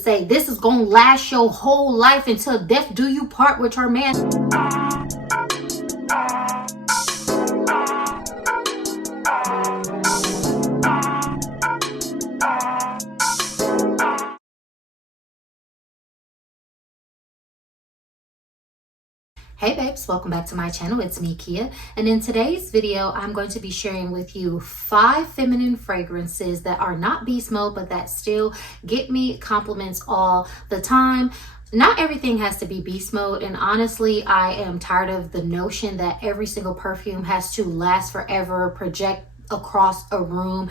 say this is gonna last your whole life until death do you part with your man. Hey babes, welcome back to my channel. It's me, Kiya, and in today's video I'm going to be sharing with you 5 feminine fragrances that are not beast mode but that still get me compliments all the time. Not everything has to be beast mode, and honestly I am tired of the notion that every single perfume has to last forever, project across a room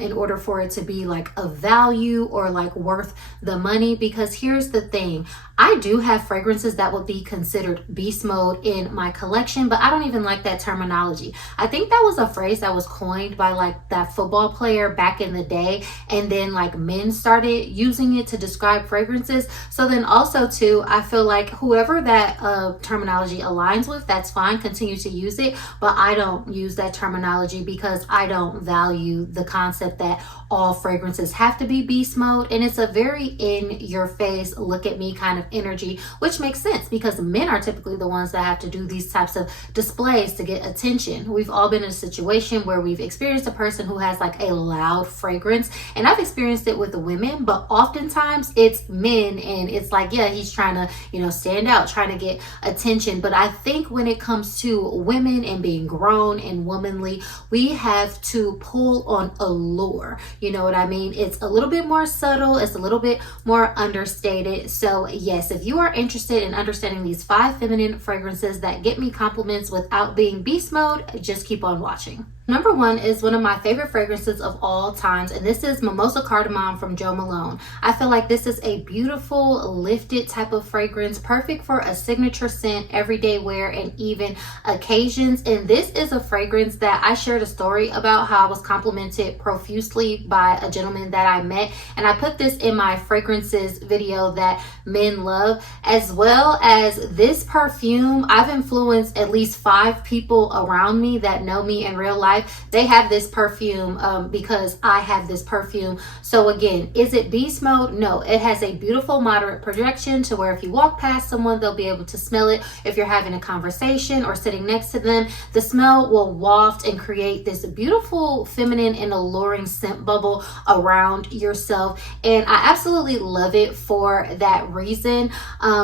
in order for it to be like of value or like worth the money. Because here's the thing, I do have fragrances that would be considered beast mode in my collection, but I don't even like that terminology. I think that was a phrase that was coined by like that football player back in the day, and then like men started using it to describe fragrances. So then also too, I feel like whoever that terminology aligns with, that's fine, continue to use it, but I don't use that terminology because I don't value the concept that all fragrances have to be beast mode, and it's a very in your face, look at me kind of energy, which makes sense because men are typically the ones that have to do these types of displays to get attention. We've all been in a situation where we've experienced a person who has like a loud fragrance, and I've experienced it with the women, but oftentimes it's men, and it's like, yeah, he's trying to, you know, stand out, trying to get attention. But I think when it comes to women and being grown and womanly, we have to pull on allure. You know what I mean? It's a little bit more subtle, it's a little bit more understated. So yes, if you are interested in understanding these 5 feminine fragrances that get me compliments without being beast mode, just keep on watching. Number 1 is one of my favorite fragrances of all times, and this is Mimosa Cardamom from Jo Malone. I feel like this is a beautiful, lifted type of fragrance, perfect for a signature scent, everyday wear, and even occasions. And this is a fragrance that I shared a story about how I was complimented profusely by a gentleman that I met, and I put this in my fragrances video that men love, as well as this perfume. I've influenced at least 5 people around me that know me in real life. They have this perfume because I have this perfume. So again, is it beast mode? No, it has a beautiful moderate projection to where if you walk past someone, they'll be able to smell it. If you're having a conversation or sitting next to them, the smell will waft and create this beautiful feminine and alluring scent bubble around yourself, and I absolutely love it for that reason.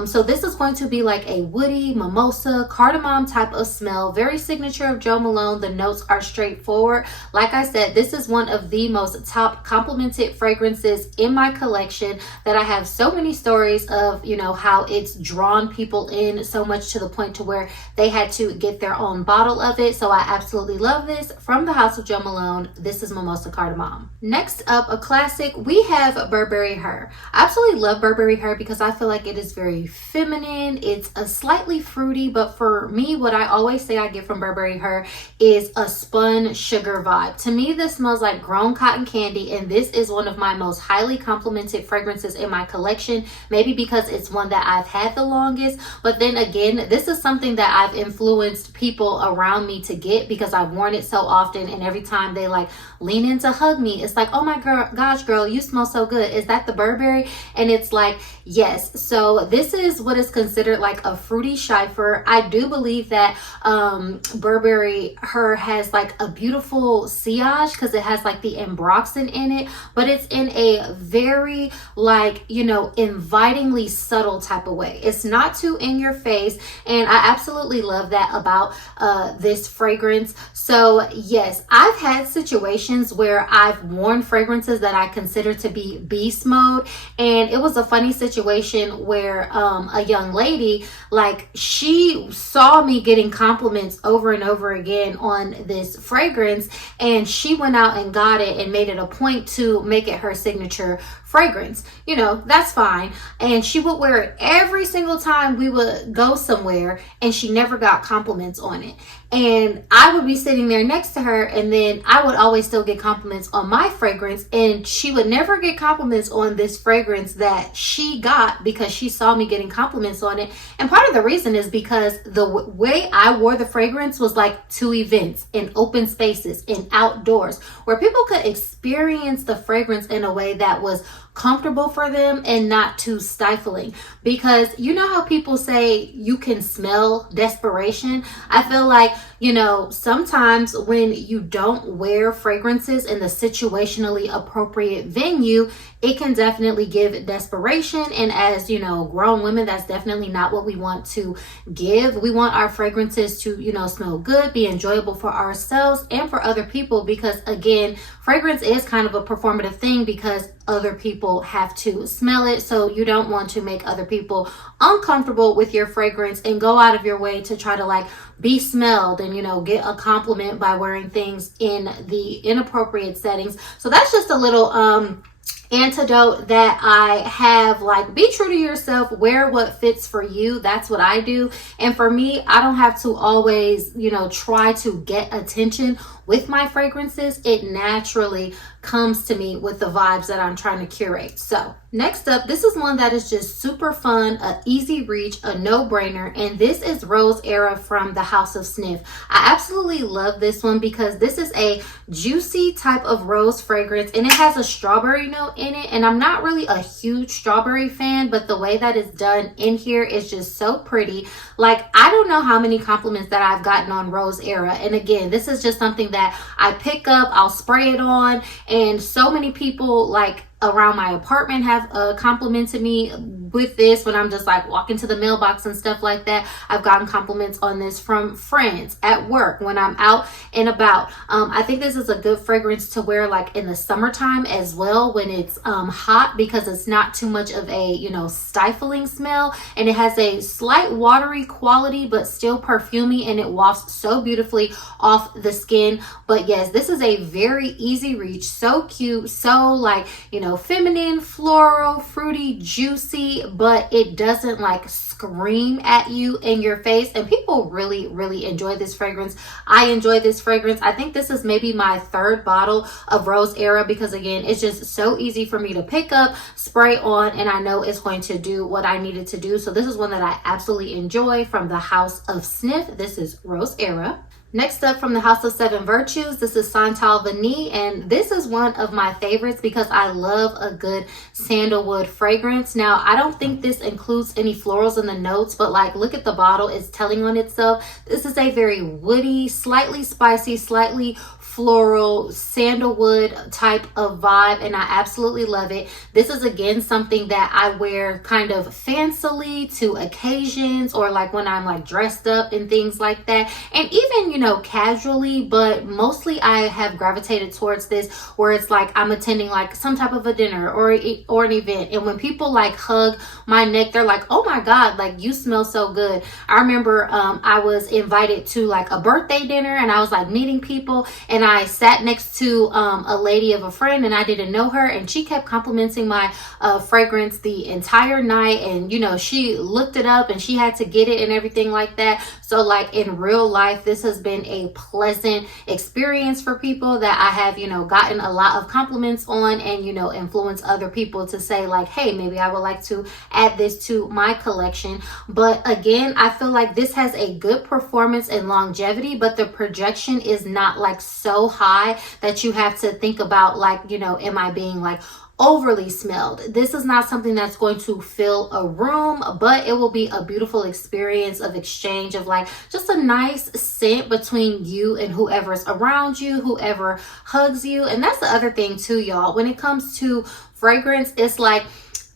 So this is going to be like a woody mimosa cardamom type of smell, very signature of Jo Malone. The notes are straightforward. Like I said, this is one of the most top complimented fragrances in my collection that I have so many stories of, you know, how it's drawn people in so much to the point to where they had to get their own bottle of it. So I absolutely love this from the house of Jo Malone. This is Mimosa Cardamom. Next up, a classic, we have Burberry Her. I absolutely love Burberry Her because I feel like it is very feminine. It's a slightly fruity, but for me, what I always say I get from Burberry Her is a spun sugar vibe. To me, this smells like grown cotton candy, and this is one of my most highly complimented fragrances in my collection, maybe because it's one that I've had the longest, but then again, this is something that I've influenced people around me to get because I've worn it so often, and every time they like lean in to hug me, it's like, oh my gosh girl, you smell so good, is that the Burberry? And it's like, yes. So this is what is considered like a fruity Schleifer. I do believe that Burberry Her has like a beautiful sillage because it has like the ambroxan in it, but it's in a very like, you know, invitingly subtle type of way. It's not too in your face, and I absolutely love that about this fragrance. So yes, I've had situations where I've worn fragrances that I consider to be beast mode, and it was a funny situation where a young lady, like, she saw me getting compliments over and over again on this fragrance, and she went out and got it and made it a point to make it her signature fragrance. You know, that's fine. And she would wear it every single time we would go somewhere, and she never got compliments on it. And I would be sitting there next to her, and then I would always still get compliments on my fragrance, and she would never get compliments on this fragrance that she got because she saw me getting compliments on it. And part of the reason is because the way I wore the fragrance was like to events, in open spaces, in outdoors, where people could experience the fragrance in a way that was comfortable for them and not too stifling. Because you know how people say you can smell desperation? I feel like, you know, sometimes when you don't wear fragrances in the situationally appropriate venue, it can definitely give desperation. And as, you know, grown women, that's definitely not what we want to give. We want our fragrances to, you know, smell good, be enjoyable for ourselves and for other people, because again, fragrance is kind of a performative thing because other people have to smell it. So you don't want to make other people uncomfortable with your fragrance and go out of your way to try to like be smelled and, you know, get a compliment by wearing things in the inappropriate settings. So that's just a little antidote that I have. Like, be true to yourself, wear what fits for you. That's what I do. And for me, I don't have to always, you know, try to get attention with my fragrances. It naturally comes to me with the vibes that I'm trying to curate. So next up, this is one that is just super fun, a easy reach, a no-brainer, and this is Rose Era from the House of Sniff. I absolutely love this one because this is a juicy type of rose fragrance and it has a strawberry note in it, and I'm not really a huge strawberry fan, but the way that it's done in here is just so pretty. Like, I don't know how many compliments that I've gotten on Rose Era, and again, this is just something that I pick up, I'll spray it on, and so many people like around my apartment have complimented me with this when I'm just like walking to the mailbox and stuff like that. I've gotten compliments on this from friends at work when I'm out and about. I think this is a good fragrance to wear like in the summertime as well when it's hot, because it's not too much of a, you know, stifling smell, and it has a slight watery quality but still perfumey, and it wafts so beautifully off the skin. But yes, this is a very easy reach, so cute, so like, you know, feminine, floral, fruity, juicy, but it doesn't like scream at you in your face, and people really enjoy this fragrance. I enjoy this fragrance. I think this is maybe my third bottle of Rose Era because again, it's just so easy for me to pick up, spray on, and I know it's going to do what I needed to do. So this is one that I absolutely enjoy from the House of Sniff. This is Rose Era. Next up, from the House of Seven Virtues, this is Santal Vanille, and this is one of my favorites because I love a good sandalwood fragrance. Now, I don't think this includes any florals in the notes, but like, look at the bottle, it's telling on itself. This is a very woody, slightly spicy, slightly floral, sandalwood type of vibe, and I absolutely love it. This is again something that I wear kind of fancily to occasions, or like when I'm like dressed up and things like that, and even, you know, casually, but mostly I have gravitated towards this where it's like I'm attending like some type of a dinner or an event, and when people like hug my neck, they're like, oh my god, like you smell so good. I remember I was invited to like a birthday dinner, and I was like meeting people, and I sat next to a lady of a friend, and I didn't know her, and she kept complimenting my fragrance the entire night, and you know, she looked it up and she had to get it and everything like that. So like in real life, this has been a pleasant experience for people that I have, you know, gotten a lot of compliments on, and you know, influence other people to say like, hey, maybe I would like to add this to my collection. But again, I feel like this has a good performance and longevity, but the projection is not like so high that you have to think about like, you know, am I being like overly smelled? This is not something that's going to fill a room, but it will be a beautiful experience of exchange of like just a nice scent between you and whoever's around you, whoever hugs you. And that's the other thing too, y'all. When it comes to fragrance, it's like,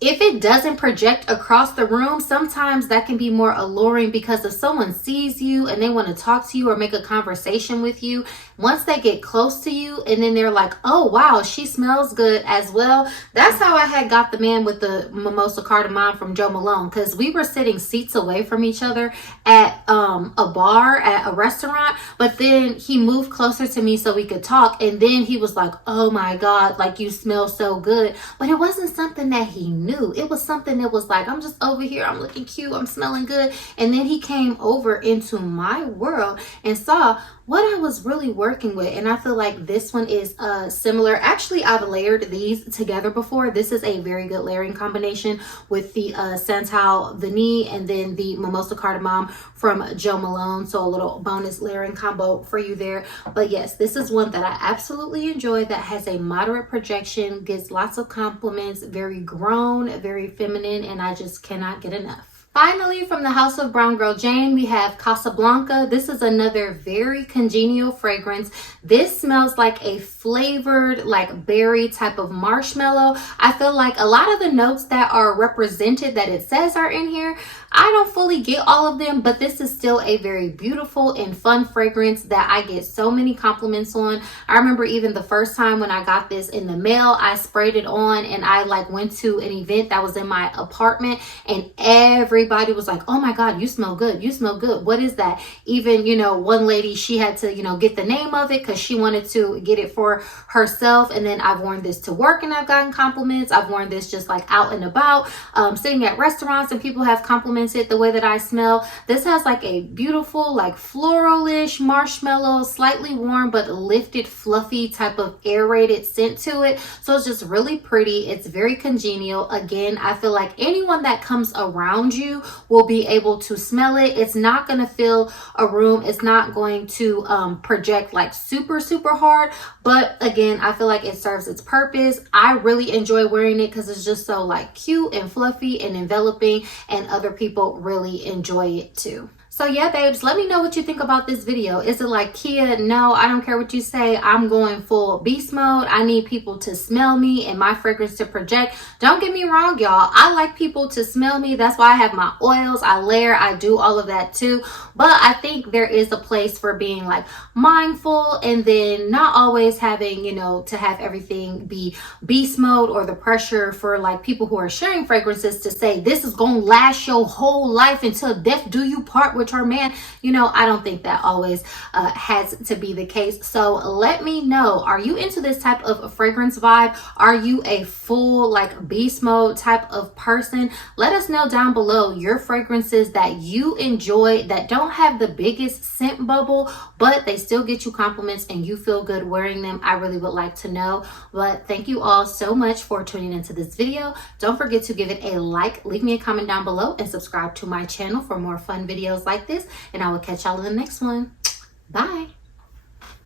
if it doesn't project across the room, sometimes that can be more alluring, because if someone sees you and they want to talk to you or make a conversation with you, once they get close to you and then they're like, oh wow, she smells good as well. That's how I had got the man with the mimosa cardamom from Joe Malone, because we were sitting seats away from each other at a bar, at a restaurant, but then he moved closer to me so we could talk, and then he was like, oh my god, like you smell so good. But it wasn't something that he knew. It was something that was like, I'm just over here, I'm looking cute, I'm smelling good. And then he came over into my world and saw, what I was really working with. And I feel like this one is similar. Actually, I've layered these together before. This is a very good layering combination with the Santal Vanille and then the Mimosa Cardamom from Jo Malone. So a little bonus layering combo for you there. But yes, this is one that I absolutely enjoy, that has a moderate projection, gets lots of compliments, very grown, very feminine, and I just cannot get enough. Finally, from the House of Brown Girl Jane, we have Casablanca. This is another very congenial fragrance. This smells like a flavored, like berry type of marshmallow. I feel like a lot of the notes that are represented that it says are in here, I don't fully get all of them, but this is still a very beautiful and fun fragrance that I get so many compliments on. I remember even the first time when I got this in the mail, I sprayed it on and I like went to an event that was in my apartment and everybody was like, oh my God, you smell good. You smell good. What is that? Even, you know, one lady, she had to, you know, get the name of it because she wanted to get it for herself. And then I've worn this to work and I've gotten compliments. I've worn this just like out and about, sitting at restaurants, and people have complimented it the way that I smell. This has like a beautiful, like floralish marshmallow, slightly warm but lifted, fluffy type of aerated scent to it. So it's just really pretty. It's very congenial. Again, I feel like anyone that comes around you will be able to smell it. It's not going to fill a room. It's not going to project like super hard, but again, I feel like it serves its purpose. I really enjoy wearing it because it's just so like cute and fluffy and enveloping, and other people really enjoy it too. So yeah, babes, let me know what you think about this video. Is it like, Kia, no, I don't care what you say, I'm going full beast mode. I need people to smell me and my fragrance to project. Don't get me wrong, y'all. I like people to smell me. That's why I have my oils, I layer, I do all of that too. But I think there is a place for being like mindful and then not always having, you know, to have everything be beast mode, or the pressure for like people who are sharing fragrances to say this is gonna last your whole life until death do you part with your man. You know, I don't think that always has to be the case. So let me know, are you into this type of fragrance vibe? Are you a full like beast mode type of person? Let us know down below your fragrances that you enjoy that don't have the biggest scent bubble, but they still get you compliments and you feel good wearing them. I really would like to know. But thank you all so much for tuning into this video. Don't forget to give it a like, leave me a comment down below, and subscribe to my channel for more fun videos like this, and I will catch y'all in the next one. Bye.